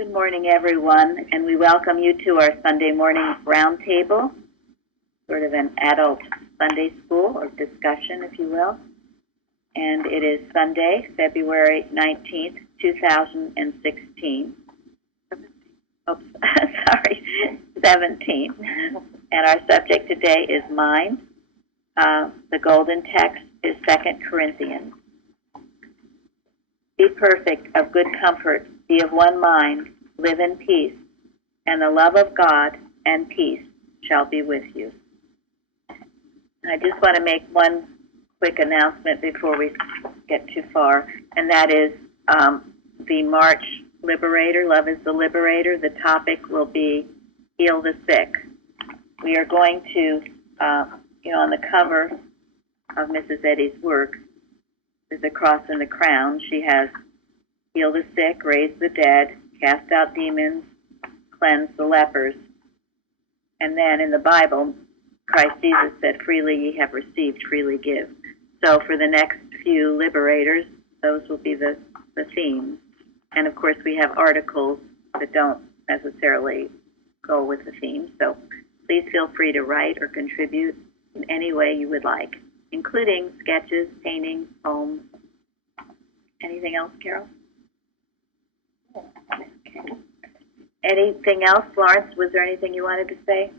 Good morning, everyone, and we welcome you to our Sunday morning roundtable, sort of an adult Sunday school or discussion, if you will. And it is Sunday, February 19th, 2016. Oops, sorry, 17th. And our subject today is mind. The golden text is 2 Corinthians. Be perfect, of good comfort, be of one mind, live in peace, and the love of God and peace shall be with you. I just want to make one quick announcement before we get too far, and that is the March Liberator, Love is the Liberator. The topic will be Heal the Sick. We are going to, on the cover of Mrs. Eddy's work, is the cross and the crown. She has heal the sick, raise the dead, cast out demons, cleanse the lepers. And then in the Bible, Christ Jesus said, freely ye have received, freely give. So for the next few liberators, those will be the themes. And of course, we have articles that don't necessarily go with the theme. So please feel free to write or contribute in any way you would like, including sketches, paintings, poems. Anything else, Carol? Okay. Anything else, Florence? Was there anything you wanted to say?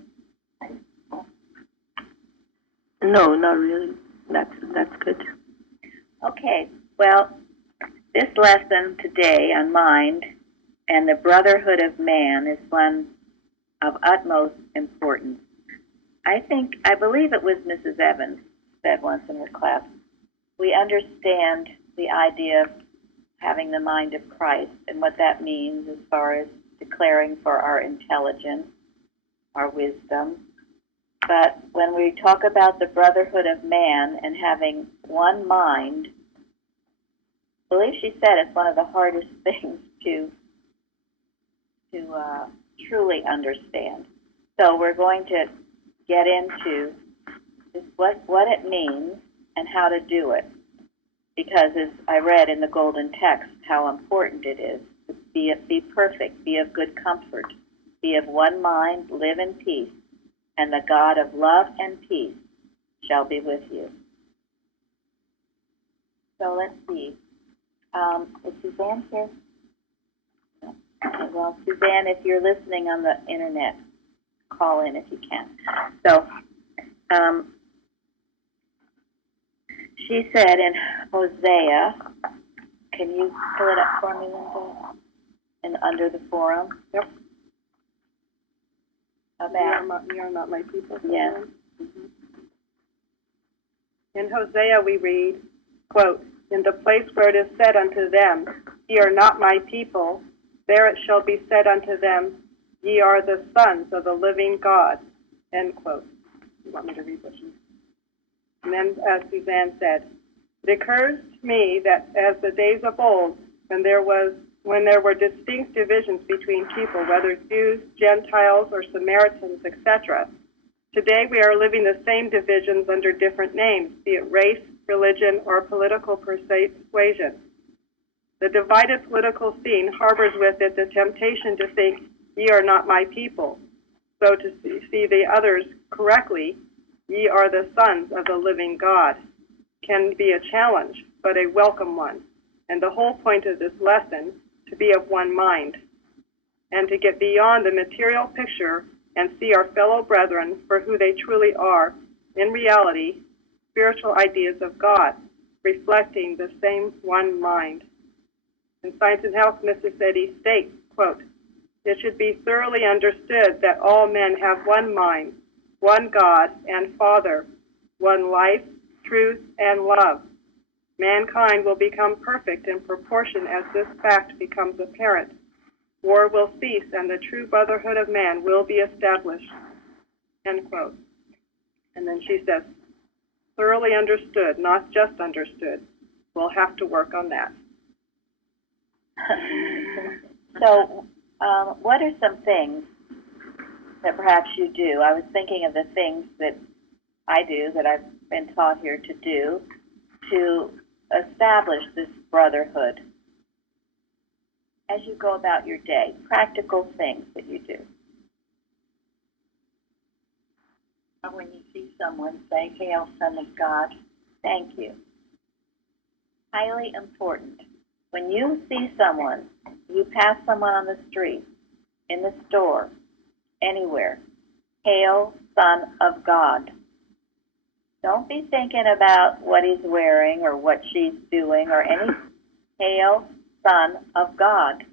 No, not really. That's good. Okay. Well, this lesson today on mind and the brotherhood of man is one of utmost importance. I believe it was Mrs. Evans said once in her class, we understand the idea of having the mind of Christ and what that means as far as declaring for our intelligence, our wisdom. But when we talk about the brotherhood of man and having one mind, I believe she said it's one of the hardest things to truly understand. So we're going to get into just what it means and how to do it. Because as I read in the golden text, how important it is to be perfect, be of good comfort, be of one mind, live in peace, and the God of love and peace shall be with you. So let's see. Is Suzanne here? No. Okay, well, Suzanne, if you're listening on the internet, call in if you can. So, she said in Hosea, can you pull it up for me, Linda? And under the forum? Yep. About? You are not my people. Yes. Mm-hmm. In Hosea we read, quote, in the place where it is said unto them, ye are not my people, there it shall be said unto them, ye are the sons of the living God, end quote. You want me to read what you... And then, as Suzanne said, it occurs to me that as the days of old, when there were distinct divisions between people, whether Jews, Gentiles, or Samaritans, etc., today we are living the same divisions under different names, be it race, religion, or political persuasion. The divided political scene harbors with it the temptation to think, ye are not my people. So to see the others correctly, ye are the sons of the living God, can be a challenge, but a welcome one. And the whole point of this lesson, to be of one mind, and to get beyond the material picture and see our fellow brethren for who they truly are, in reality, spiritual ideas of God, reflecting the same one mind. In Science and Health, Mrs. Eddy states, quote, it should be thoroughly understood that all men have one mind, one God and Father, one life, truth, and love. Mankind will become perfect in proportion as this fact becomes apparent. War will cease and the true brotherhood of man will be established, end quote. And then she says, thoroughly understood, not just understood. We'll have to work on that. So, what are some things that perhaps you do? I was thinking of the things that I do, that I've been taught here to do, to establish this brotherhood. as you go about your day, practical things that you do. When you see someone, say, "Hail, Son of God, thank you." Highly important. When you see someone, you pass someone on the street, in the store, anywhere, "Hail, Son of God." Don't be thinking about what he's wearing or what she's doing or any. Hail, Son of God.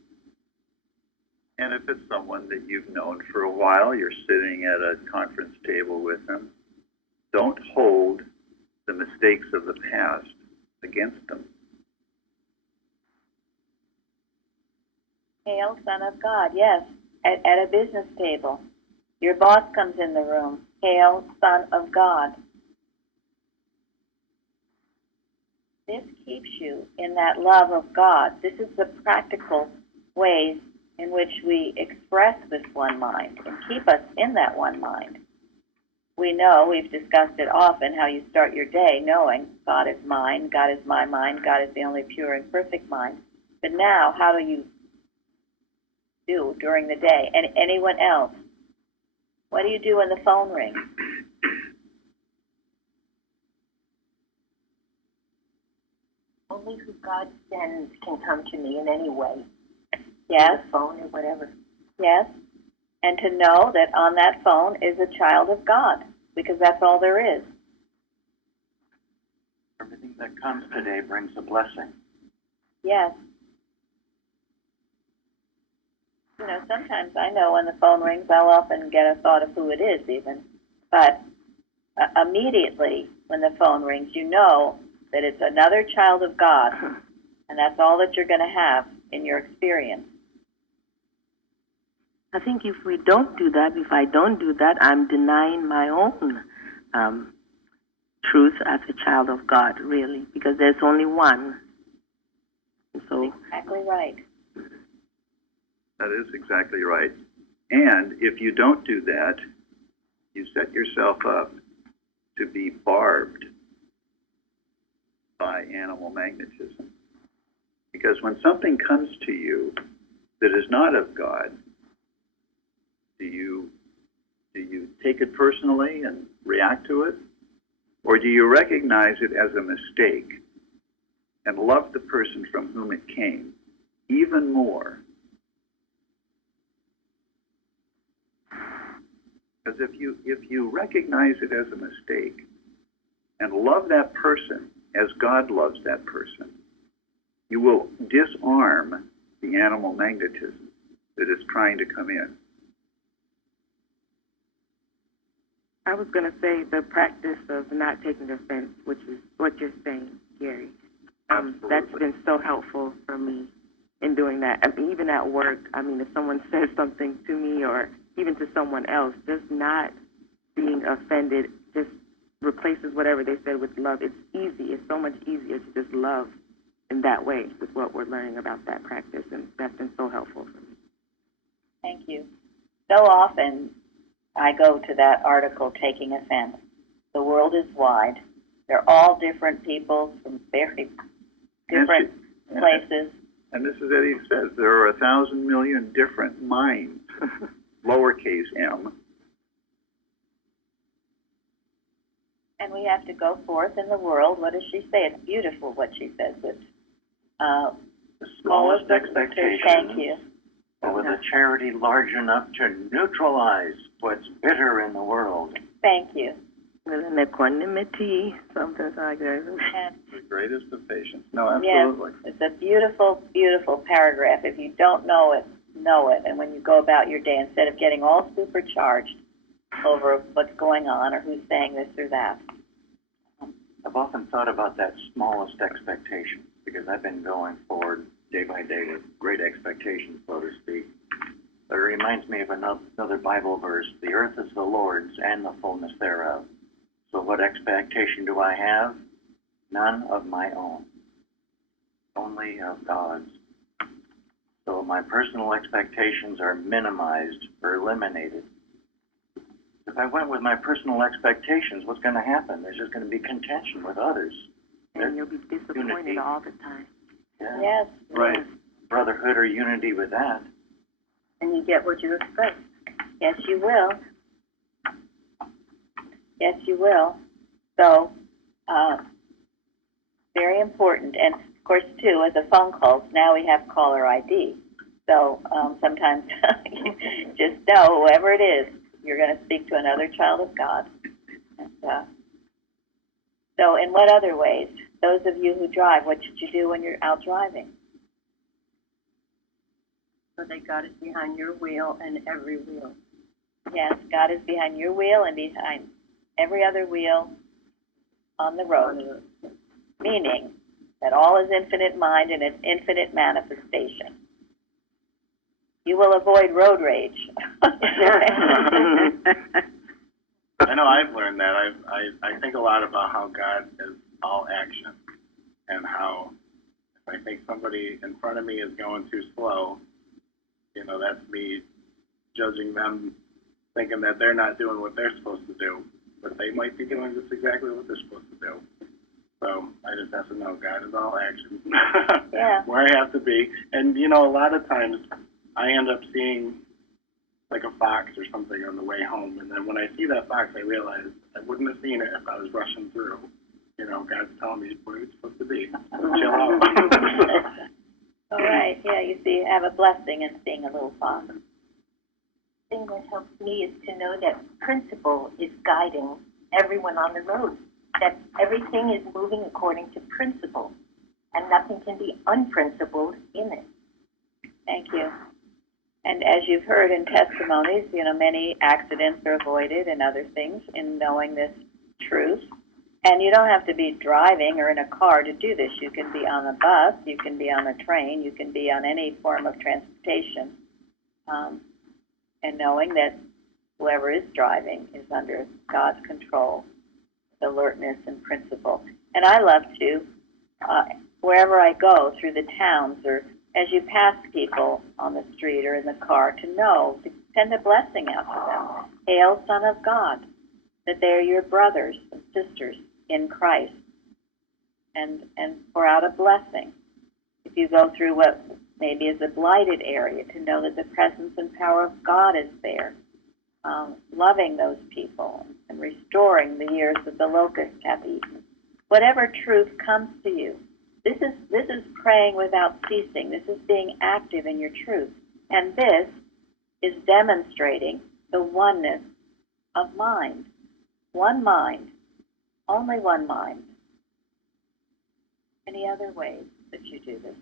And if it's someone that you've known for a while, you're sitting at a conference table with them, don't hold the mistakes of the past against them. Hail, Son of God, yes, at a business table. Your boss comes in the room. Hail, Son of God. This keeps you in that love of God. This is the practical ways in which we express this one mind and keep us in that one mind. We know, we've discussed it often, how you start your day knowing God is mine, God is my mind, God is the only pure and perfect mind. But now, how do you do during the day? And anyone else? What do you do when the phone rings? Only who God sends can come to me in any way. Yes. The phone or whatever. Yes. And to know that on that phone is a child of God, because that's all there is. Everything that comes today brings a blessing. Yes. You know, sometimes I know when the phone rings, I'll often get a thought of who it is even. But immediately when the phone rings, you know that it's another child of God, and that's all that you're going to have in your experience. I think if we don't do that, if I don't do that, I'm denying my own truth as a child of God, really, because there's only one. So Exactly right. That is exactly right. And if you don't do that, you set yourself up to be barbed by animal magnetism. Because when something comes to you that is not of God, do you take it personally and react to it? Or do you recognize it as a mistake and love the person from whom it came even more? Because if you recognize it as a mistake and love that person as God loves that person, you will disarm the animal magnetism that is trying to come in. I was going to say the practice of not taking offense, which is what you're saying, Gary. That's been so helpful for me in doing that. I mean, even at work, I mean, if someone says something to me or even to someone else, just not being offended just replaces whatever they said with love. It's easy. It's so much easier to just love in that way with what we're learning about that practice, and that's been so helpful for me. Thank you. So often I go to that article, Taking Offense. The world is wide. They're all different people from very different places. And this is Eddie says, there are 1,000 million different minds, lowercase m. And we have to go forth in the world. What does she say? It's beautiful what she says. It's The smallest expectations, Thank you. but with a charity large enough to neutralize what's bitter in the world. Thank you. with an equanimity, something like that. And The greatest of patience. No, absolutely. yes, it's a beautiful, beautiful paragraph. If you don't know it, know it. And when you go about your day, instead of getting all supercharged over what's going on or who's saying this or that. I've often thought about that smallest expectation because I've been going forward day by day with great expectations, so to speak. But it reminds me of another Bible verse, the earth is the Lord's and the fullness thereof. So what expectation do I have? None of my own, only of God's. So my personal expectations are minimized or eliminated. If I went with my personal expectations, what's going to happen? There's just going to be contention with others. And you'll be disappointed Unity. all the time. Yeah. Yes. Right. brotherhood or unity with that. And you get what you expect. Yes, you will. Yes, you will. So, very important. And, of course, too, with the phone calls, now we have caller ID. So sometimes just know, whoever it is, you're going to speak to another child of God. And, so in what other ways? Those of you who drive, what should you do when you're out driving? So that God is behind your wheel and every wheel. Yes, God is behind your wheel and behind every other wheel on the road, meaning that all is infinite mind and its infinite manifestation. You will avoid road rage. I know I've learned that. I think a lot about how God is all action, and how if I think somebody in front of me is going too slow, that's me judging them, thinking that they're not doing what they're supposed to do, but they might be doing just exactly what they're supposed to do. So I just have to know God is all action. Yeah. Where I have to be. And, a lot of times I end up seeing like a fox or something on the way home, and then when I see that fox, I realize I wouldn't have seen it if I was rushing through. God's telling me where it's supposed to be. Chill out. All right, yeah, you see, you have a blessing in seeing a little fox. The thing that helps me is to know that principle is guiding everyone on the road, that everything is moving according to principle, and nothing can be unprincipled in it. Thank you. And as you've heard in testimonies, many accidents are avoided and other things in knowing this truth. And you don't have to be driving or in a car to do this. You can be on a bus, you can be on a train, you can be on any form of transportation. And knowing that whoever is driving is under God's control, alertness and principle. And I love to, wherever I go through the towns or as you pass people on the street or in the car, to know, to send a blessing out to them. Hail, Son of God, that they are your brothers and sisters in Christ, and pour out a blessing. If you go through what maybe is a blighted area, to know that the presence and power of God is there, loving those people and restoring the years that the locusts have eaten. Whatever truth comes to you, this is praying without ceasing. This is being active in your truth. And this is demonstrating the oneness of mind. One mind, only one mind. Any other ways that you do this?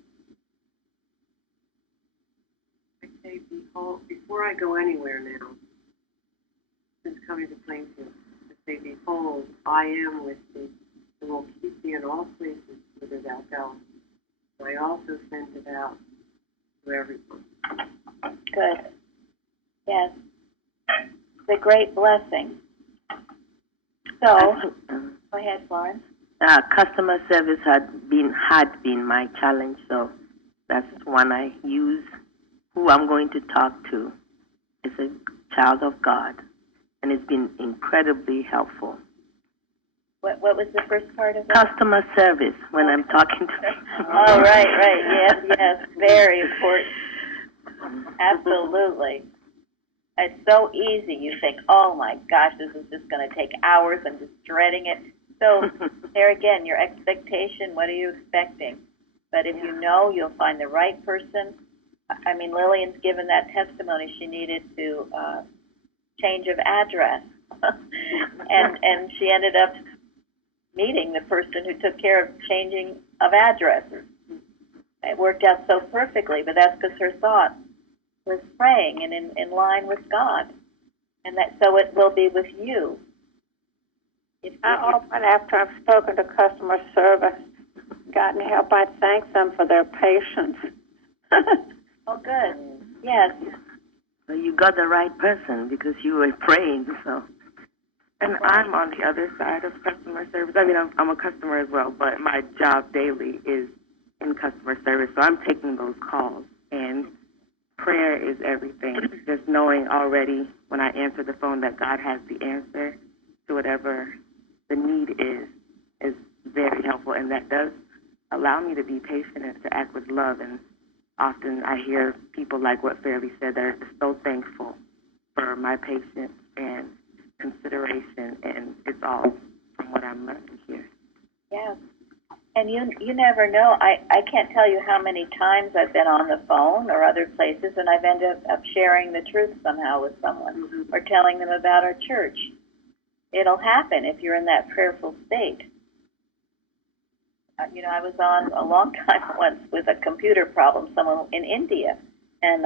I say, behold, before I go anywhere now, since coming to Plainfield, I say, behold, I am with thee, and will keep thee in all places whither thou goest. I also send it out to everyone. Good. Yes. It's a great blessing. So, go ahead, Florence. Customer service had been my challenge, so that's one I use. Who I'm going to talk to is a child of God, and it's been incredibly helpful. What was the first part of that? Customer service when I'm talking to people. Oh, right. Yes. Very important. Absolutely. It's so easy. You think, oh my gosh, this is just going to take hours. I'm just dreading it. So there again, your expectation, what are you expecting? But if you know, you'll find the right person. I mean, Lillian's given that testimony. She needed to change of address. and she ended up meeting the person who took care of changing of addresses. It worked out so perfectly, but that's because her thought was praying and in line with God. And that so it will be with you. I often, after I've spoken to customer service, gotten help, I thank them for their patience. Oh, good. Yes. Well, you got the right person because you were praying, so. And I'm on the other side of customer service. I mean, I'm a customer as well, but my job daily is in customer service, so I'm taking those calls. And prayer is everything. Just knowing already when I answer the phone that God has the answer to whatever the need is very helpful, and that does allow me to be patient and to act with love and often I hear people like what Fairley said that are just so thankful for my patience and consideration, and it's all from what I'm learning here. Yeah. And you never know. I can't tell you how many times I've been on the phone or other places, and I've ended up sharing the truth somehow with someone or telling them about our church. It'll happen if you're in that prayerful state. I was on a long time once with a computer problem, someone in India, and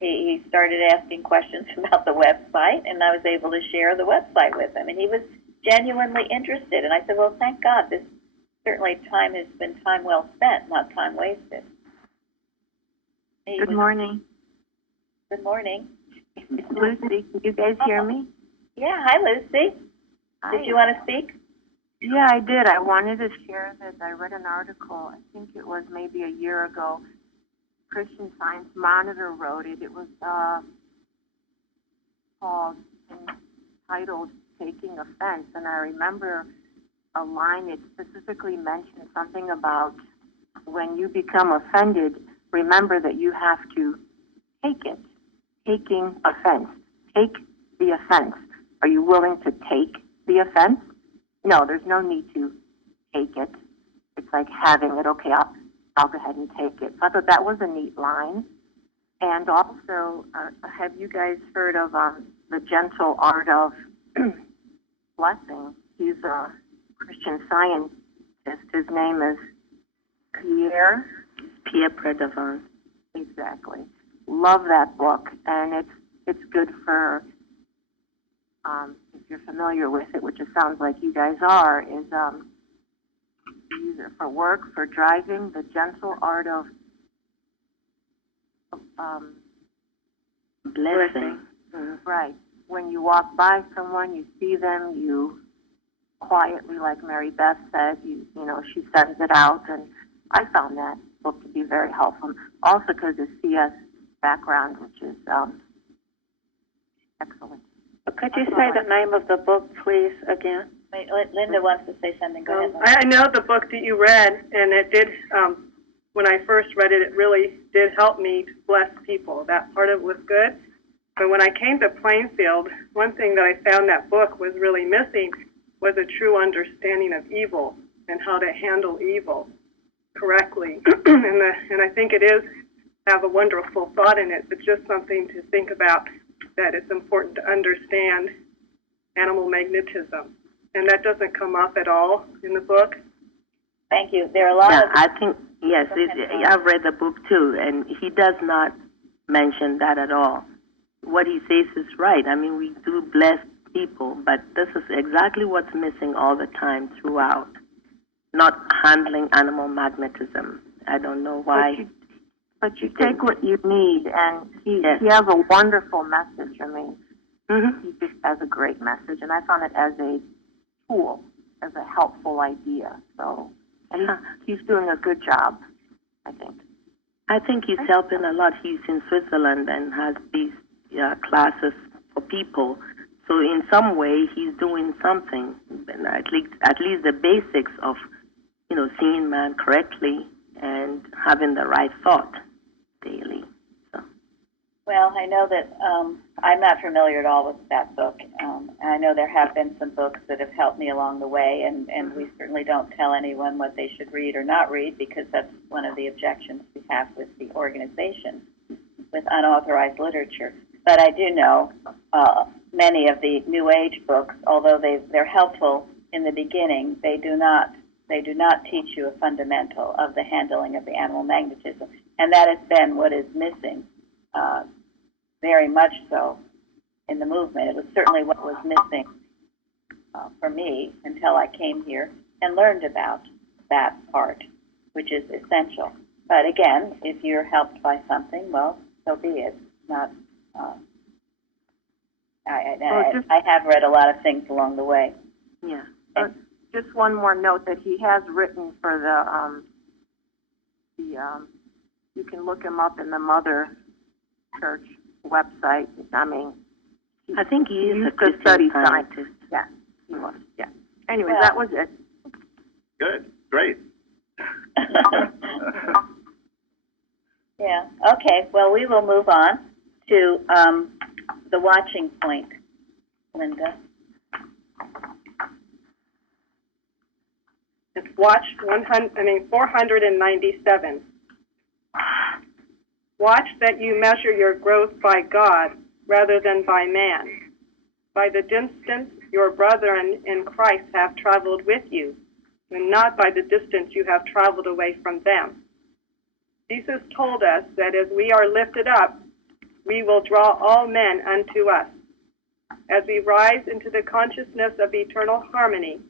he started asking questions about the website, and I was able to share the website with him, and he was genuinely interested. And I said, well, thank God, this certainly time has been time well spent, not time wasted. Good morning. Good morning. It's Lucy. Can you guys hear me? Yeah, hi, Lucy. Hi. Did you want to speak? Yeah, I did. I wanted to share that I read an article, I think it was maybe a year ago. Christian Science Monitor wrote it. It was called, entitled Taking Offense, and I remember a line. It specifically mentioned something about when you become offended, remember that you have to take it. Taking offense. Take the offense. Are you willing to take the offense? No, there's no need to take it. It's like having it. Okay, I'll go ahead and take it. So I thought that was a neat line. And also, have you guys heard of The Gentle Art of Blessing? He's a Christian Scientist. His name is Pierre Predavant. Exactly. Love that book, and it's good for, if you're familiar with it, which it sounds like you guys are, is use it for work, for driving. The Gentle Art of Blessing. Right. When you walk by someone, you see them, you quietly, like Mary Beth said, you know, she sends it out, and I found that book to be very helpful. Also because of C.S. background, which is excellent. Could you say the name of the book, please, again? Wait, Linda wants to say something. Go ahead. I know the book that you read, and it did, when I first read it, it really did help me to bless people. That part of it was good. But when I came to Plainfield, one thing that I found that book was really missing was a true understanding of evil and how to handle evil correctly. and I think it is have a wonderful thought in it, but just something to think about, that it's important to understand animal magnetism. And that doesn't come up at all in the book. Thank you. There are a lot of... I think, yes, I've read the book too, and he does not mention that at all. What he says is right. I mean, we do bless people, but this is exactly what's missing all the time throughout. Not handling animal magnetism. I don't know why. But you take what you need, and he has a wonderful message. I mean, he just has a great message, and I found it as a tool, as a helpful idea. So, and he's doing a good job, I think. I think he's helping a lot. He's in Switzerland and has these classes for people. So in some way, he's doing something. At least the basics of, seeing man correctly and having the right thought daily. So. Well, I know that I'm not familiar at all with that book. And I know there have been some books that have helped me along the way, and we certainly don't tell anyone what they should read or not read, because that's one of the objections we have with the organization, with unauthorized literature. But I do know many of the New Age books, although they're helpful in the beginning, they do not teach you a fundamental of the handling of the animal magnetism. And that has been what is missing, very much so, in the movement. It was certainly what was missing for me until I came here and learned about that part, which is essential. But again, if you're helped by something, well, so be it. Not. I have read a lot of things along the way. Yeah. Just one more note that he has written for you can look him up in the Mother Church website. I mean, I think he is a Christian study scientist. Yeah, he was. Yeah. Anyway, that was it. Good. Great. Yeah. Okay. Well, we will move on to the watching point, Linda. It's watch 497. Watch that you measure your growth by God rather than by man. By the distance your brethren in Christ have traveled with you, and not by the distance you have traveled away from them. Jesus told us that as we are lifted up, we will draw all men unto us. As we rise into the consciousness of eternal harmony,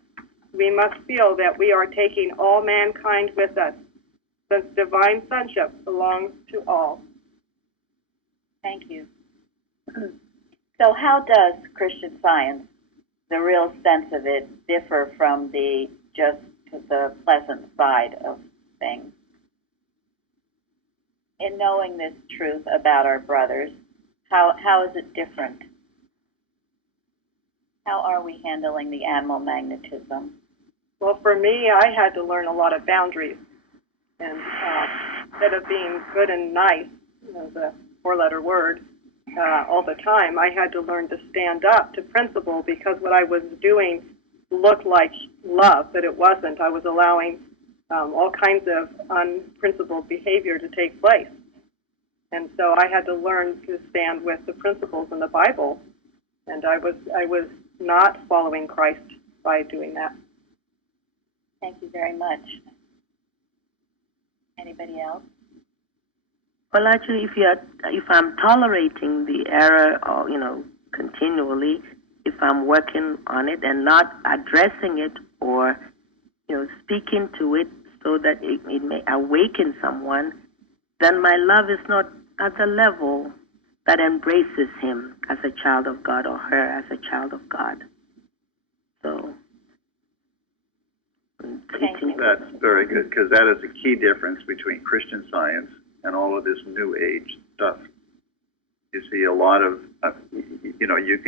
we must feel that we are taking all mankind with us, since divine sonship belongs to all. Thank you. So how does Christian Science, the real sense of it, differ from the just the pleasant side of things? In knowing this truth about our brothers, how is it different? How are we handling the animal magnetism? Well, for me, I had to learn a lot of boundaries. And instead of being good and nice, the four-letter word, all the time, I had to learn to stand up to principle, because what I was doing looked like love, but it wasn't. I was allowing all kinds of unprincipled behavior to take place. And so I had to learn to stand with the principles in the Bible, and I was not following Christ by doing that. Thank you very much. Anybody else? Well, actually, if I'm tolerating the error, or continually, if I'm working on it and not addressing it, or speaking to it so that it may awaken someone, then my love is not at the level that embraces him as a child of God or her as a child of God. So that's very good, because that is a key difference between Christian Science and all of this New Age stuff. You see a lot of, you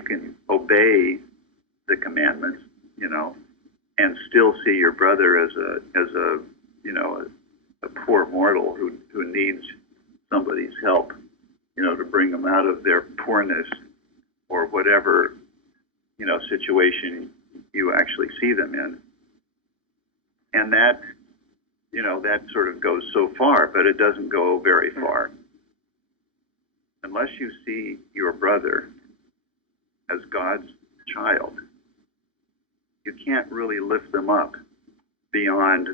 can obey the commandments, and still see your brother as a poor mortal who needs somebody's help, to bring them out of their poorness or whatever, situation you actually see them in. And that, that sort of goes so far, but it doesn't go very far. Unless you see your brother as God's child, you can't really lift them up beyond,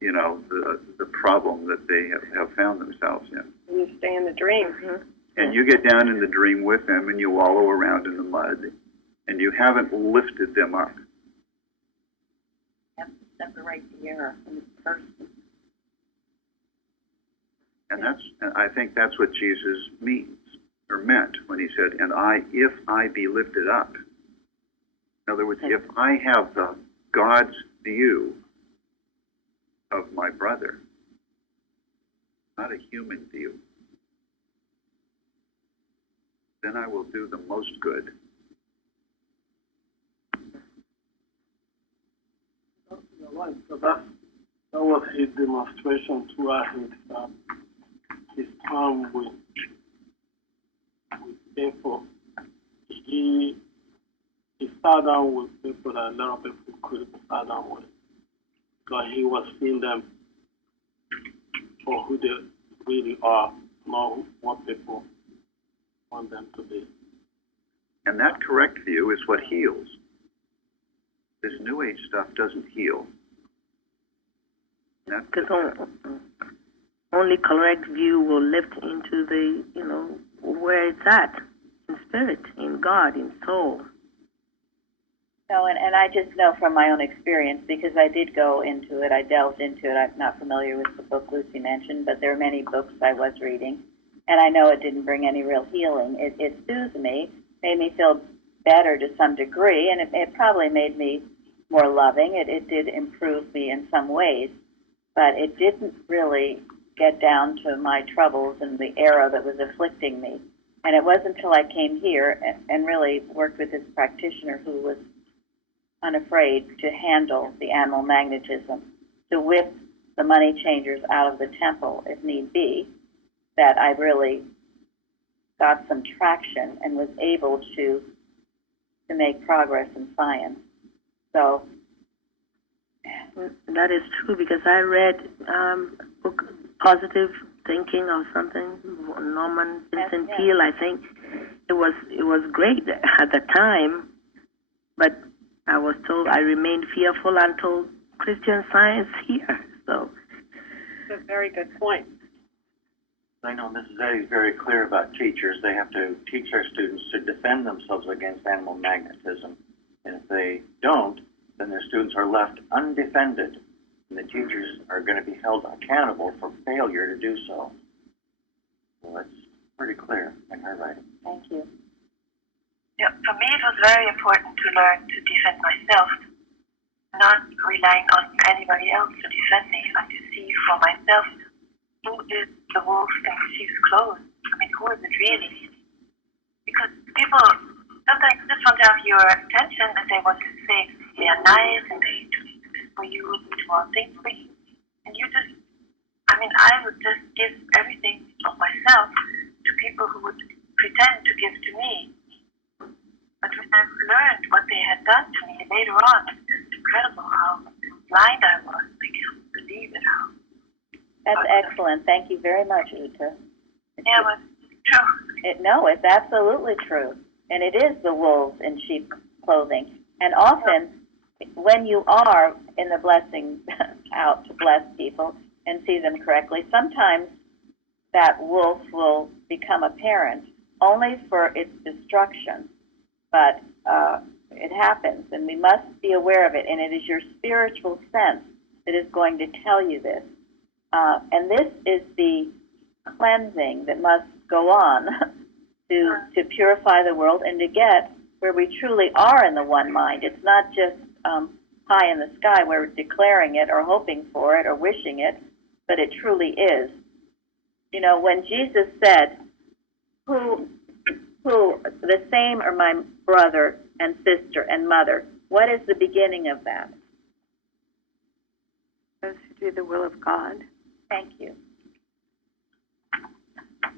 the problem that they have found themselves in. You stay in the dream. Mm-hmm. And you get down in the dream with them, and you wallow around in the mud, and you haven't lifted them up. You have to separate the error from the person. And I think that's what Jesus means, or meant, when he said, if I be lifted up. In other words, if I have God's view of my brother, not a human view, then I will do the most good. So that was his demonstration to us, his time with people. He sat down with people that a lot of people couldn't sat down with, because he was seeing them for who they really are, not what people want them to be. And that correct view is what heals. This New Age stuff doesn't heal. Because only correct view will lift into the, where it's at, in spirit, in God, in soul. No, and I just know from my own experience, because I did go into it, I delved into it. I'm not familiar with the book Lucy mentioned, but there are many books I was reading, and I know it didn't bring any real healing. It soothed me, made me feel better to some degree, and it probably made me more loving. It did improve me in some ways, but it didn't really get down to my troubles and the error that was afflicting me. And it wasn't until I came here and really worked with this practitioner who was unafraid to handle the animal magnetism, to whip the money changers out of the temple if need be, that I really got some traction and was able to make progress in science. So that is true, because I read book Positive Thinking or something, Norman Vincent Peale, I think. It was great at the time, but I was told I remained fearful until Christian Science here. So That's a very good point. I know Mrs. Eddy's very clear about teachers. They have to teach their students to defend themselves against animal magnetism. And if they don't, then their students are left undefended. And the teachers are going to be held accountable for failure to do so. So that's pretty clear in her writing. thank you. Yeah, for me it was very important to learn to defend myself, not relying on anybody else to defend me, but to see for myself who is the wolf in sheep's clothes. I mean, who is it really? Because people sometimes just want to have your attention and they want to say they are nice and they do this for you, do small things for you. And you just, I mean, I would just give everything of myself to people who would pretend to give to me. But when I've learned what they had done to me later on, it's just incredible how blind I was. I can't believe it. That's excellent. Thank you very much, Uta. Yeah, but it's true. No, it's absolutely true. And it is the wolves in sheep clothing. And often, when you are in the blessing out to bless people and see them correctly, sometimes that wolf will become apparent only for its destruction. But it happens, and we must be aware of it. And it is your spiritual sense that is going to tell you this. And this is the cleansing that must go on to purify the world and to get where we truly are in the one mind. It's not just high in the sky where we're declaring it or hoping for it or wishing it, but it truly is. You know, when Jesus said, who the same are my brother and sister and mother, what is the beginning of that? Those who do the will of God. Thank you.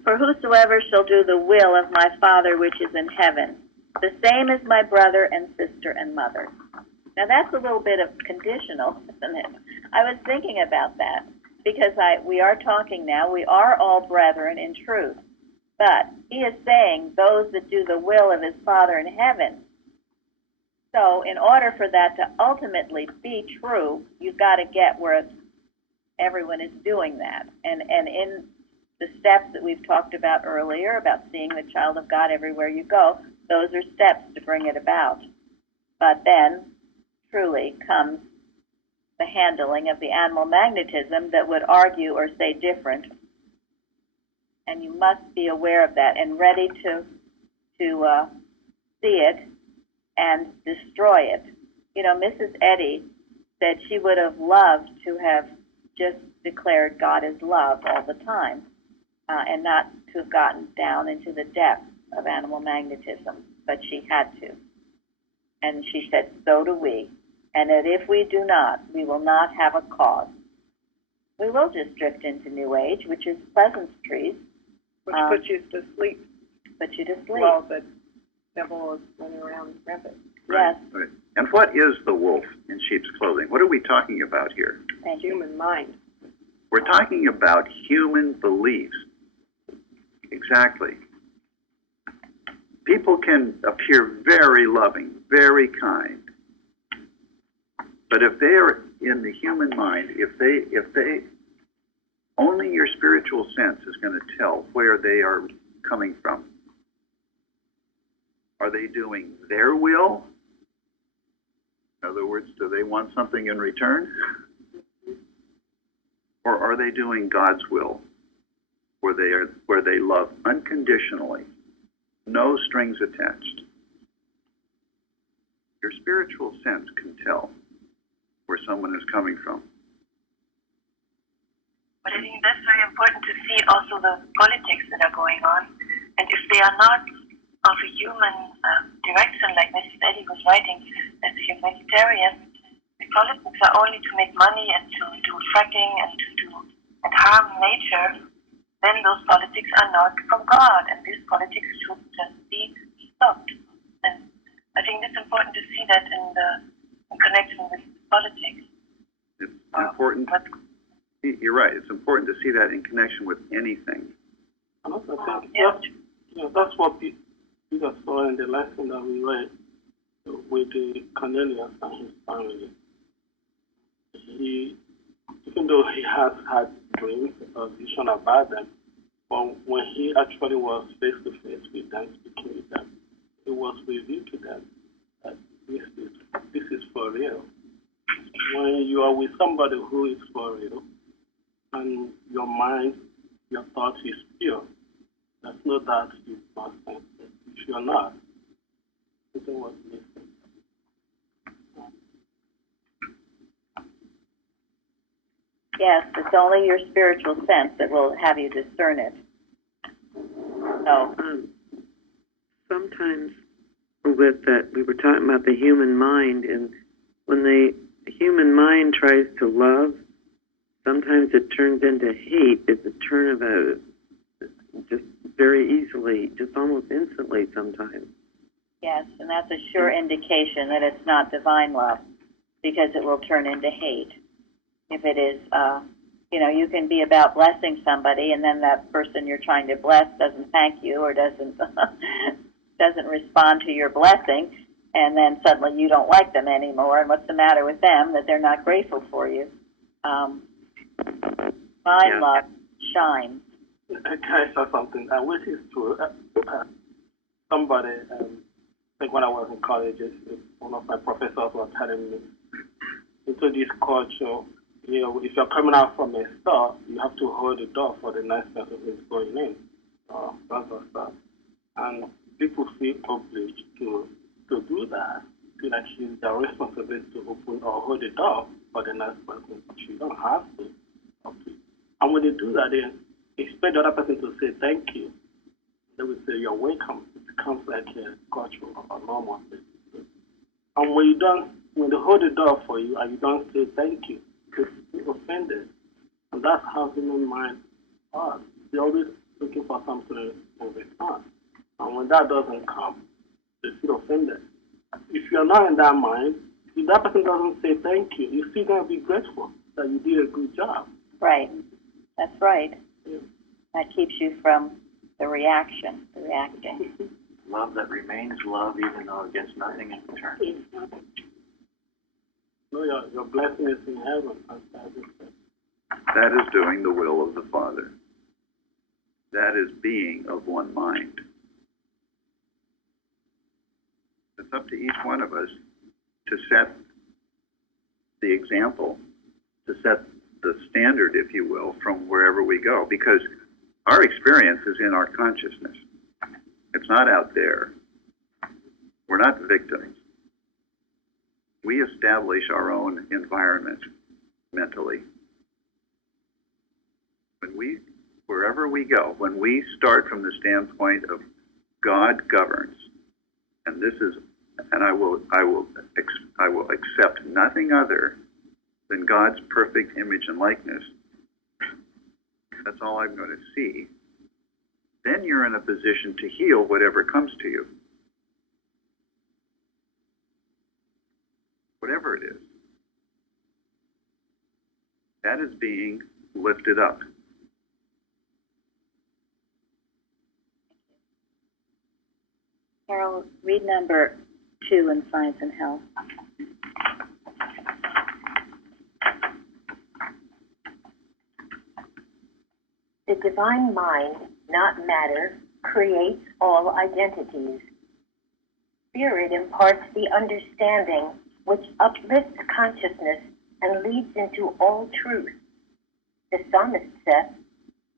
For whosoever shall do the will of my Father which is in heaven, the same is my brother and sister and mother. Now that's a little bit of conditional, isn't it? I was thinking about that because we are talking now, we are all brethren in truth. But he is saying those that do the will of his Father in heaven. So in order for that to ultimately be true, you've got to get where everyone is doing that. And in the steps that we've talked about earlier, about seeing the child of God everywhere you go, those are steps to bring it about. But then, truly, comes the handling of the animal magnetism that would argue or say different. And you must be aware of that and ready to see it and destroy it. You know, Mrs. Eddy said she would have loved to have just declared God is love all the time and not to have gotten down into the depths of animal magnetism, but she had to. And she said, so do we. And that if we do not, we will not have a cause. We will just drift into New Age, which is pleasantries. Which puts you to sleep. Put you to sleep. While the devil is running around rampant. Yes. Right. And what is the wolf in sheep's clothing? What are we talking about here? Thank you. Human mind. We're talking about human beliefs. Exactly. People can appear very loving, very kind. But if they are in the human mind, if they only your spiritual sense is going to tell where they are coming from. Are they doing their will? In other words, do they want something in return? Or are they doing God's will, where they love unconditionally, no strings attached? Your spiritual sense can tell where someone is coming from. But I think that's very important to see also the politics that are going on. And if they are not of a human direction, like Mrs. Eddy was writing, as a humanitarian, politics are only to make money and to do fracking and harm nature, then those politics are not from God, and these politics should just be stopped. And I think it's important to see that in connection with politics. It's important. You're right. It's important to see that in connection with anything. And also, I think that's what Peter saw in the lesson that we read with the Cornelius and his family. Even though he has had dreams or vision about them, but when he actually was face to face with them, speaking with them, it was revealed to them that this is for real. When you are with somebody who is for real, and your mind, your thoughts is pure, there's no doubt you must sense it. If you're not, something was missing. Yes, it's only your spiritual sense that will have you discern it. So, sometimes with that, we were talking about the human mind, and when the human mind tries to love, sometimes it turns into hate. It's a turn of just very easily, just almost instantly sometimes. yes, and that's a sure indication that it's not divine love, because it will turn into hate. If it is, you can be about blessing somebody, and then that person you're trying to bless doesn't thank you or doesn't respond to your blessing, and then suddenly you don't like them anymore. And what's the matter with them? That they're not grateful for you. Divine love shines. Can I say something? Which is true. Somebody, like when I was in college, one of my professors was telling me, into this culture, if you're coming out from a store, you have to hold the door for the next person who's going in. That was that. And people feel obliged to do that. Feel like it's their responsibility to open or hold the door for the next person, but you don't have to. Okay. And when they do that, they expect the other person to say thank you. They will say you're welcome. It becomes like a cultural or normal thing. And when they hold the door for you and you don't say thank you, you're offended. And that's how human mind are. They're always looking for something in return. And when that doesn't come, they feel offended. If you're not in that mind, if that person doesn't say thank you, you're still going to be grateful that you did a good job. Right. That's right. Yeah. That keeps you from the reacting. Love that remains love even though it gets nothing in return. No, your blessing is in heaven. That is doing the will of the Father. That is being of one mind. It's up to each one of us to set the example, to set the standard, if you will, from wherever we go, because our experience is in our consciousness. It's not out there. We're not victims. We establish our own environment mentally. Wherever we go, when we start from the standpoint of God governs, and I will accept nothing other than God's perfect image and likeness. That's all I'm going to see. Then you're in a position to heal whatever comes to you. Whatever it is. That is being lifted up. Carol, read number 2 in Science and Health. The divine mind, not matter, creates all identities. Spirit imparts the understanding which uplifts consciousness and leads into all truth. The psalmist says,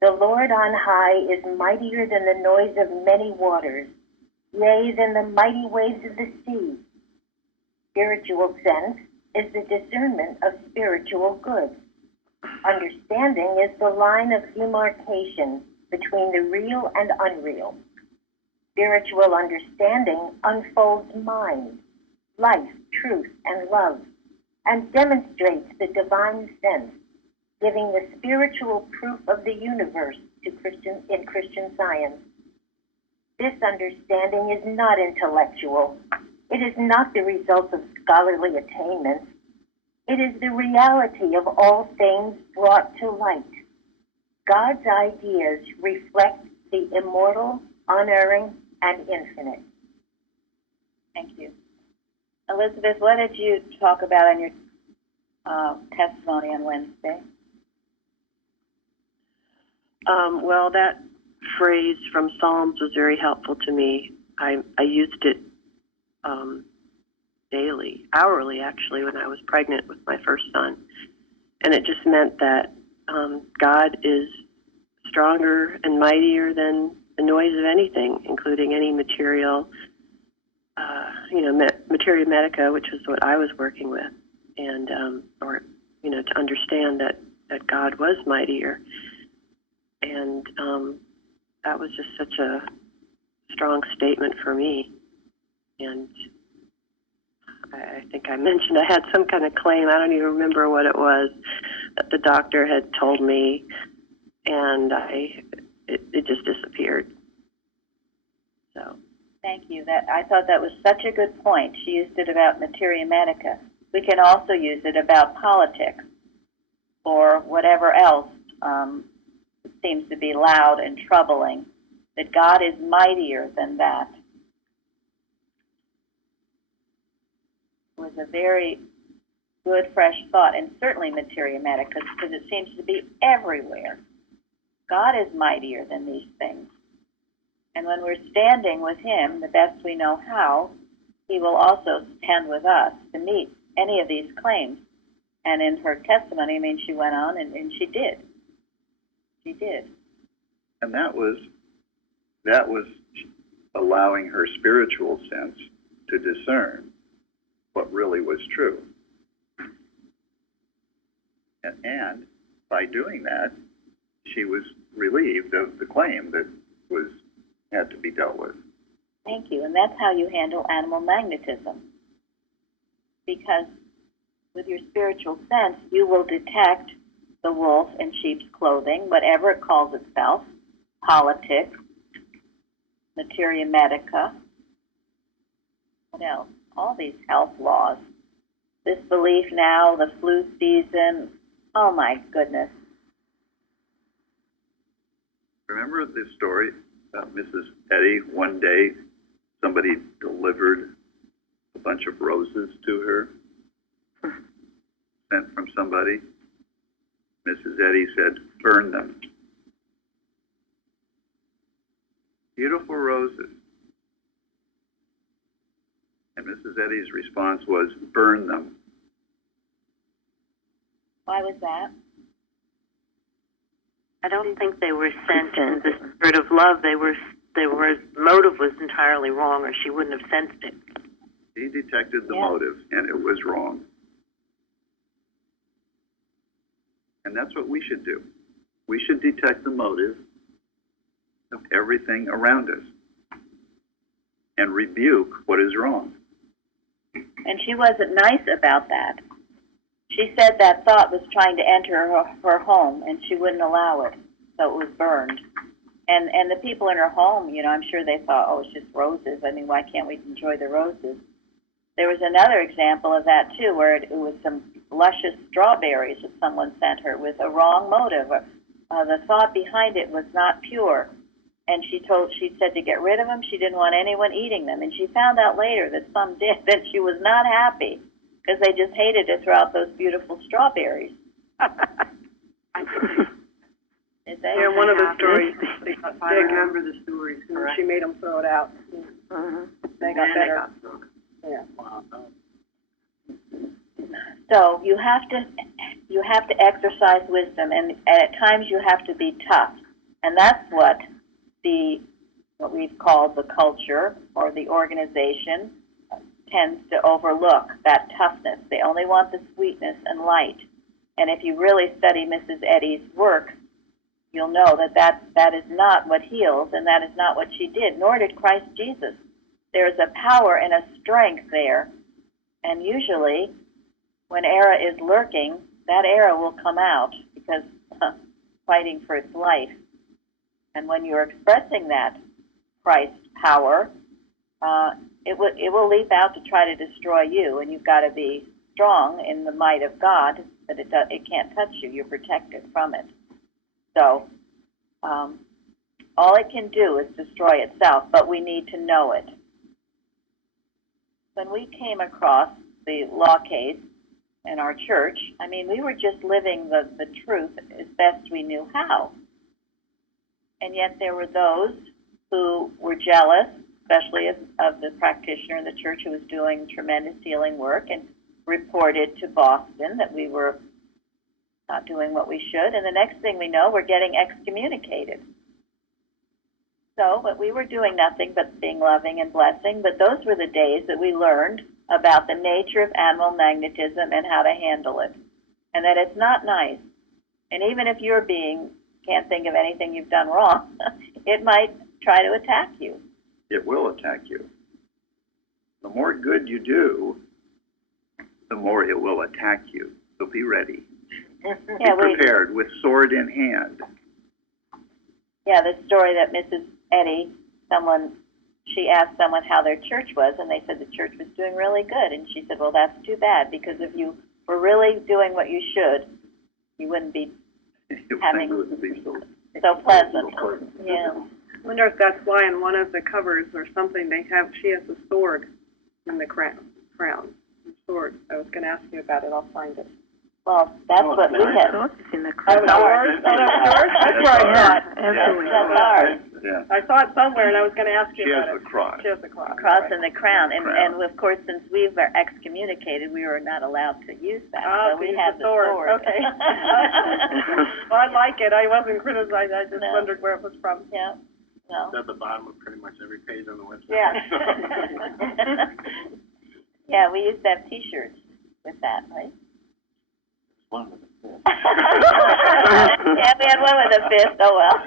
"The Lord on high is mightier than the noise of many waters, yea, than the mighty waves of the sea." Spiritual sense is the discernment of spiritual goods. Understanding is the line of demarcation between the real and unreal. Spiritual understanding unfolds mind, life, truth, and love, and demonstrates the divine sense, giving the spiritual proof of the universe to Christian science. This understanding is not intellectual. It is not the result of scholarly attainments. It is the reality of all things brought to light. God's ideas reflect the immortal, unerring, and infinite. Thank you. Elizabeth, what did you talk about in your testimony on Wednesday? Well, that phrase from Psalms was very helpful to me. I used it daily, hourly actually, when I was pregnant with my first son. And it just meant that God is stronger and mightier than the noise of anything, including any material, materia medica, which is what I was working with, and to understand that God was mightier. And that was just such a strong statement for me. And I think I mentioned I had some kind of claim, I don't even remember what it was, that the doctor had told me, and it just disappeared. So. Thank you. I thought that was such a good point. She used it about materia medica. We can also use it about politics or whatever else seems to be loud and troubling, that God is mightier than that. It was a very good, fresh thought, and certainly materia medica, because it seems to be everywhere. God is mightier than these things. And when we're standing with Him, the best we know how, He will also stand with us to meet any of these claims. And in her testimony, she went on, and she did. She did. And that was allowing her spiritual sense to discern what really was true. And by doing that, she was relieved of the claim that had to be dealt with. Thank you. And that's how you handle animal magnetism. Because with your spiritual sense, you will detect the wolf in sheep's clothing, whatever it calls itself, politics, materia medica, what else? All these health laws. This belief now, the flu season, oh my goodness. Remember the story about Mrs. Eddy? One day, somebody delivered a bunch of roses to her, sent from somebody. Mrs. Eddy said, "Burn them." Beautiful roses. And Mrs. Eddy's response was, "Burn them." Why was that? I don't think they were sent in the spirit of love. Motive was entirely wrong, or she wouldn't have sensed it. He detected the motive, and it was wrong. And that's what we should do. We should detect the motive of everything around us and rebuke what is wrong. And she wasn't nice about that. She said that thought was trying to enter her home, and she wouldn't allow it, so it was burned. And the people in her home, I'm sure they thought, oh, it's just roses. Why can't we enjoy the roses? There was another example of that, too, where it was some luscious strawberries that someone sent her with a wrong motive. The thought behind it was not pure. And she said to get rid of them. She didn't want anyone eating them. And she found out later that some did, and she was not happy because they just hated to throw out those beautiful strawberries. Did they? Yeah, one of the stories. I remember the stories. She made them throw it out. They got better. Yeah. So you have to exercise wisdom, and at times you have to be tough, and that's what we've called the culture or the organization tends to overlook, that toughness. They only want the sweetness and light. And if you really study Mrs. Eddy's work, you'll know that is not what heals, and that is not what she did, nor did Christ Jesus. There's a power and a strength there, and usually when error is lurking, that error will come out because fighting for its life. And when you're expressing that Christ power, it will leap out to try to destroy you, and you've got to be strong in the might of God that it can't touch you. You're protected from it. So all it can do is destroy itself, but we need to know it. When we came across the law case in our church, I mean, we were just living the truth as best we knew how. And yet there were those who were jealous, especially of the practitioner in the church who was doing tremendous healing work, and reported to Boston that we were not doing what we should. And the next thing we know, we're getting excommunicated. So, but we were doing nothing but being loving and blessing. But those were the days that we learned about the nature of animal magnetism and how to handle it. And that it's not nice. And even if your being can't think of anything you've done wrong, it might try to attack you. It will attack you. The more good you do, the more it will attack you. So be ready. Yeah, be prepared with sword in hand. Yeah, the story that Mrs. Eddy, she asked someone how their church was, and they said the church was doing really good. And she said, well, that's too bad, because if you were really doing what you should, you wouldn't be having so pleasant. Yeah. I wonder if that's why in one of the covers or something she has a sword in the crown. Sword. I was going to ask you about it. I'll find it. Well, that's what we have. That's ours? That's where I thought. That's ours. Yeah. I saw it somewhere, and I was going to ask you about it. She has the cross. She has the cross. Cross and the crown. And of course, since we were excommunicated, we were not allowed to use that. So we have the sword. Okay. Well, I like it. I wasn't criticized. I just wondered where it was from. Yeah. No. It's at the bottom of pretty much every page on the website. Yeah. Yeah, we used to have T-shirts with that, right? One with a fist. Yeah, we had one with a fist. Oh well.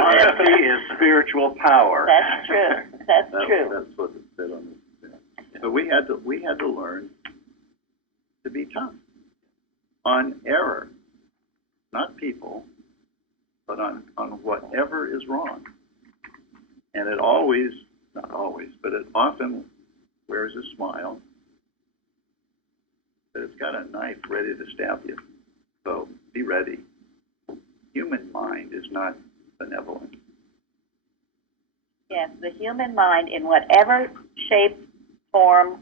Honesty is spiritual power. That's true. That's true. That's what it said on this. Yeah. But we had to learn to be tough on error, not people, but on whatever is wrong. And it always, not always, but it often wears a smile. But it's got a knife ready to stab you. So be ready. Human mind is not benevolent. Yes, the human mind, in whatever shape, form,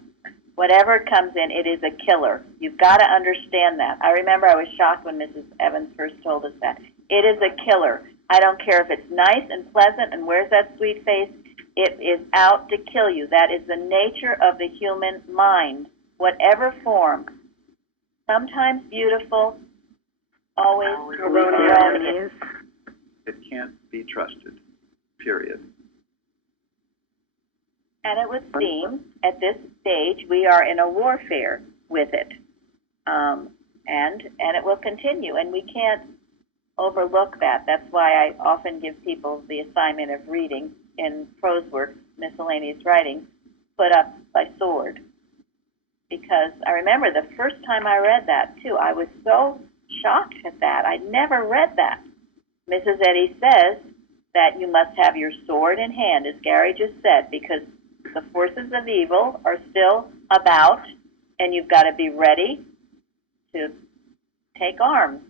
whatever it comes in, it is a killer. You've got to understand that. I remember I was shocked when Mrs. Evans first told us that. It is a killer. I don't care if it's nice and pleasant and wears that sweet face. It is out to kill you. That is the nature of the human mind, whatever form. Sometimes beautiful, always erroneous. It can't be trusted, period. And it would seem, at this stage, we are in a warfare with it. And it will continue, and we can't overlook that. That's why I often give people the assignment of reading in prose works, miscellaneous writing, put up by sword. Because I remember the first time I read that, too, I was so shocked at that. I'd never read that. Mrs. Eddy says that you must have your sword in hand, as Gary just said, because the forces of evil are still about, and you've got to be ready to take arms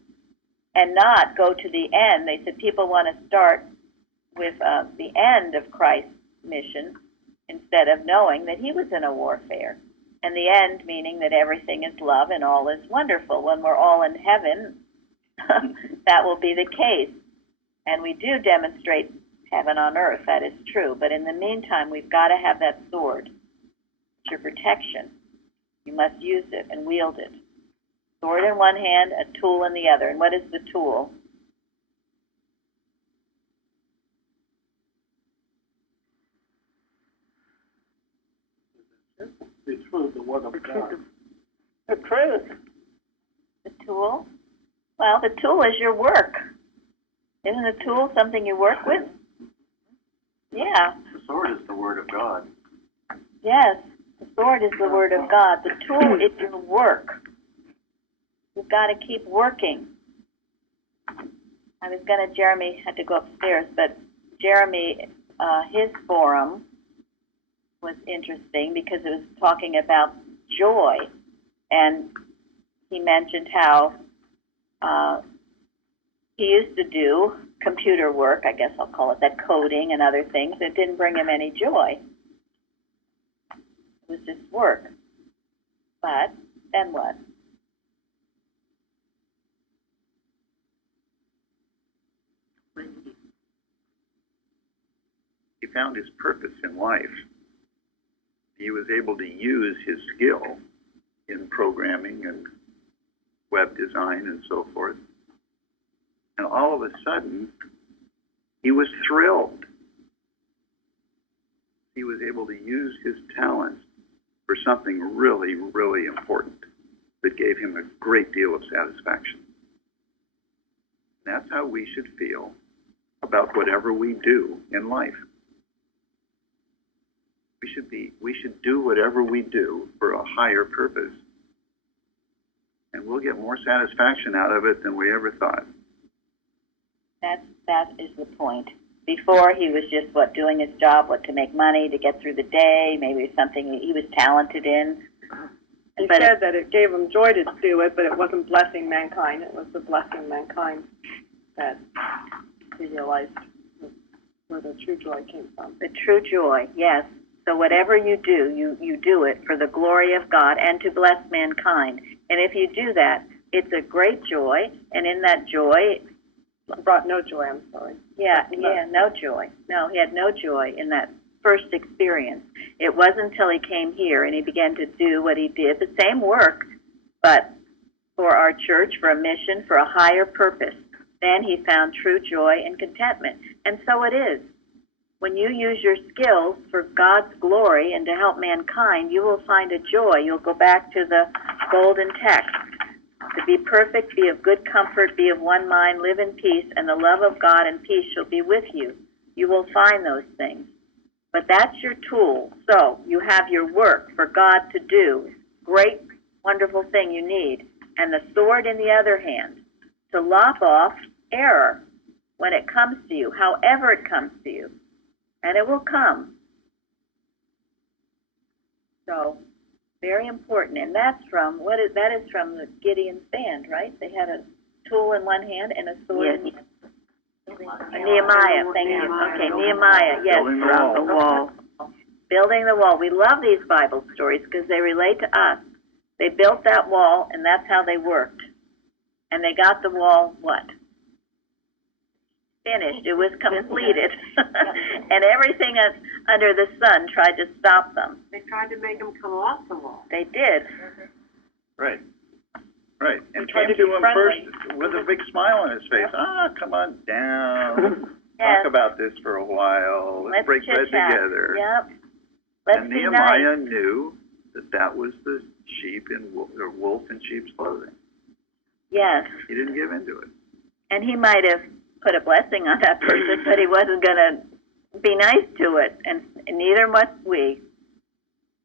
and not go to the end. They said people want to start with the end of Christ's mission instead of knowing that he was in a warfare. And the end meaning that everything is love and all is wonderful. When we're all in heaven, that will be the case. And we do demonstrate heaven on earth, that is true. But in the meantime, we've got to have that sword. It's your protection. You must use it and wield it. Sword in one hand, a tool in the other. And what is the tool? The truth, the word of God. The truth. The tool? Well, the tool is your work. Isn't a tool something you work with? Yeah. The sword is the word of God. Yes. The sword is the word of God. The tool is your work. we've got to keep working. Jeremy had to go upstairs, but Jeremy, his forum was interesting because it was talking about joy, and he mentioned how he used to do computer work, I guess I'll call it that, coding and other things that didn't bring him any joy. It was just work. But then what? He found his purpose in life. He was able to use his skill in programming and web design and so forth. And all of a sudden, he was thrilled. He was able to use his talents for something really, really important that gave him a great deal of satisfaction. That's how we should feel about whatever we do in life. We should do whatever we do for a higher purpose, and we'll get more satisfaction out of it than we ever thought. That is the point. Before, he was just, doing his job, to make money, to get through the day, maybe something he was talented in. He said that it gave him joy to do it, but it wasn't blessing mankind. It was the blessing mankind that he realized where the true joy came from. The true joy, yes. So whatever you do, you do it for the glory of God and to bless mankind. And if you do that, it's a great joy, and in that joy... Brought no joy, I'm sorry. No joy. No, he had no joy in that first experience. It wasn't until he came here and he began to do what he did, the same work, but for our church, for a mission, for a higher purpose. Then he found true joy and contentment. And so it is. When you use your skills for God's glory and to help mankind, you will find a joy. You'll go back to the golden text. To be perfect, be of good comfort, be of one mind, live in peace, and the love of God and peace shall be with you. You will find those things. But that's your tool. So you have your work for God to do. Great, wonderful thing you need. And the sword in the other hand, to lop off error when it comes to you, however it comes to you. And it will come. So, very important. And that's from, that is from the Gideon's band, right? They had a tool in one hand and a sword in the other. Nehemiah, thank you. Okay, Nehemiah, yes. Building the wall. Building the wall. We love these Bible stories because they relate to us. They built that wall, and that's how they worked. And they got the wall, what? Finished. It was completed. And everything under the sun tried to stop them. They tried to make him come off the wall. They did. Right. Right. And He tried came to be to him friendly. first with a big smile on his face. Come on down. Yes. Talk about this for a while. Let's break bread chit-chat. together. Yep. Let's and be Nehemiah nice. knew that was the sheep in wolf in sheep's clothing. Yes. He didn't give into it. And he might have put a blessing on that person, but he wasn't going to be nice to it, and neither must we.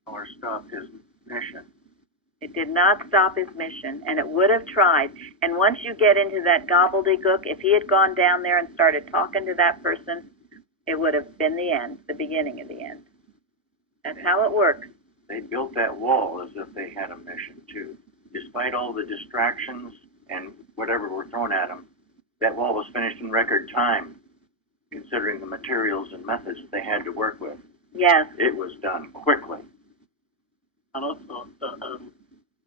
Or stop his mission. It did not stop his mission, and it would have tried. And once you get into that gobbledygook, if he had gone down there and started talking to that person, it would have been the end, the beginning of the end. That's how it works. They built that wall as if they had a mission, too. Despite all the distractions and whatever were thrown at them, that wall was finished in record time, considering the materials and methods that they had to work with. Yes. It was done quickly. And also,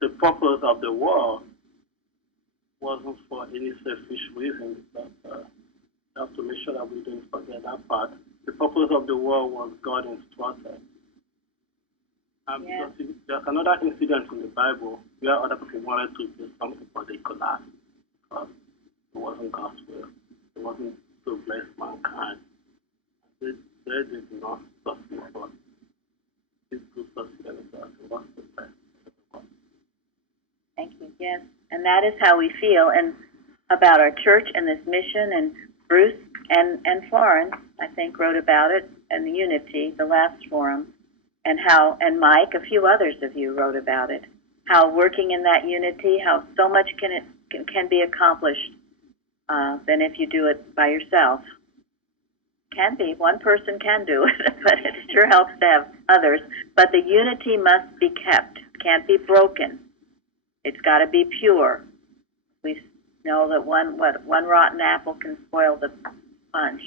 the purpose of the wall wasn't for any selfish reason, but we have to make sure that we don't forget that part. The purpose of the wall was God instructed. Because there's another incident in the Bible where other people wanted to do something, but they could not, because it wasn't God's will. It wasn't to bless mankind. They did not succeed, but it's to succeed in God. It was the best. Thank you. Yes. And that is how we feel and about our church and this mission. And Bruce and Florence, I think, wrote about it, and the Unity, the last forum, and Mike, a few others of you wrote about it. how working in that unity, how so much can be accomplished than if you do it by yourself. Can be. One person can do it, but it sure helps to have others. But the unity must be kept. Can't be broken. It's got to be pure. We know that one rotten apple can spoil the punch.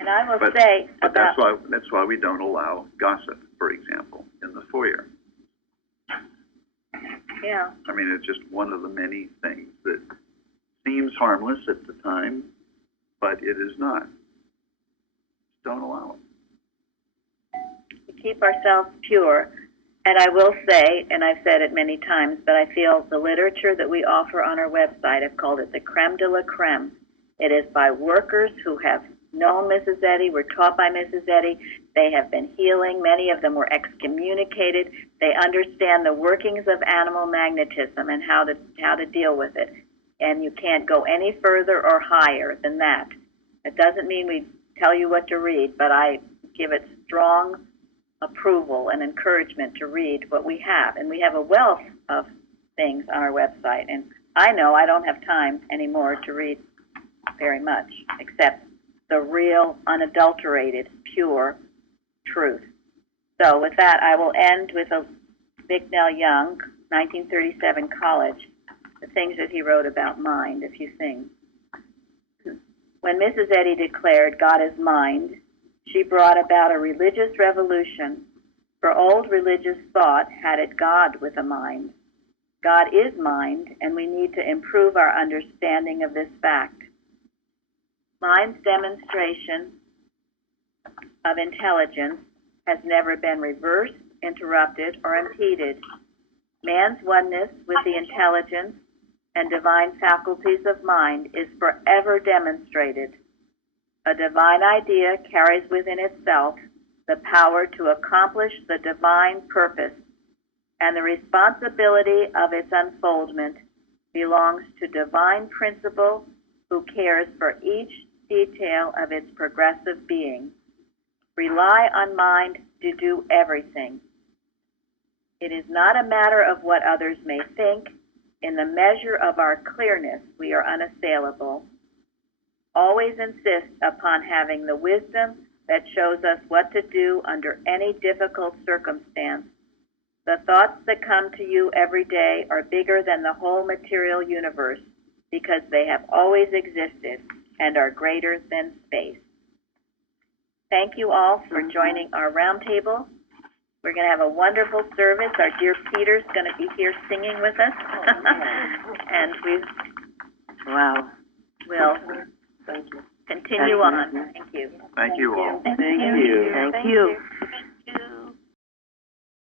And I will say, but that's why we don't allow gossip, for example, in the foyer. Yeah. I mean, it's just one of the many things that seems harmless at the time, but it is not. Just don't allow it. To keep ourselves pure. And I will say, and I've said it many times, but I feel the literature that we offer on our website, I've called it the creme de la creme. It is by workers who have known Mrs. Eddy, were taught by Mrs. Eddy. They have been healing. Many of them were excommunicated. They understand the workings of animal magnetism and how to deal with it. And you can't go any further or higher than that. It doesn't mean we tell you what to read, but I give it strong approval and encouragement to read what we have. And we have a wealth of things on our website. And I know I don't have time anymore to read very much, except the real, unadulterated, pure truth. So with that, I will end with a Bicknell Young, 1937 college, the things that he wrote about mind, a few things. When Mrs. Eddy declared, God is mind, she brought about a religious revolution, for old religious thought had it God with a mind. God is mind, and we need to improve our understanding of this fact. Mind's demonstration of intelligence has never been reversed, interrupted, or impeded. Man's oneness with the intelligence and divine faculties of mind is forever demonstrated. A divine idea carries within itself the power to accomplish the divine purpose, and the responsibility of its unfoldment belongs to divine principle who cares for each detail of its progressive being. Rely on mind to do everything. It is not a matter of what others may think. In the measure of our clearness, we are unassailable. Always insist upon having the wisdom that shows us what to do under any difficult circumstance. The thoughts that come to you every day are bigger than the whole material universe because they have always existed and are greater than space. Thank you all for joining our roundtable. We're going to have a wonderful service. Our dear Peter's going to be here singing with us. And we'll continue on. Thank you. Thank you all. Thank you. Thank you.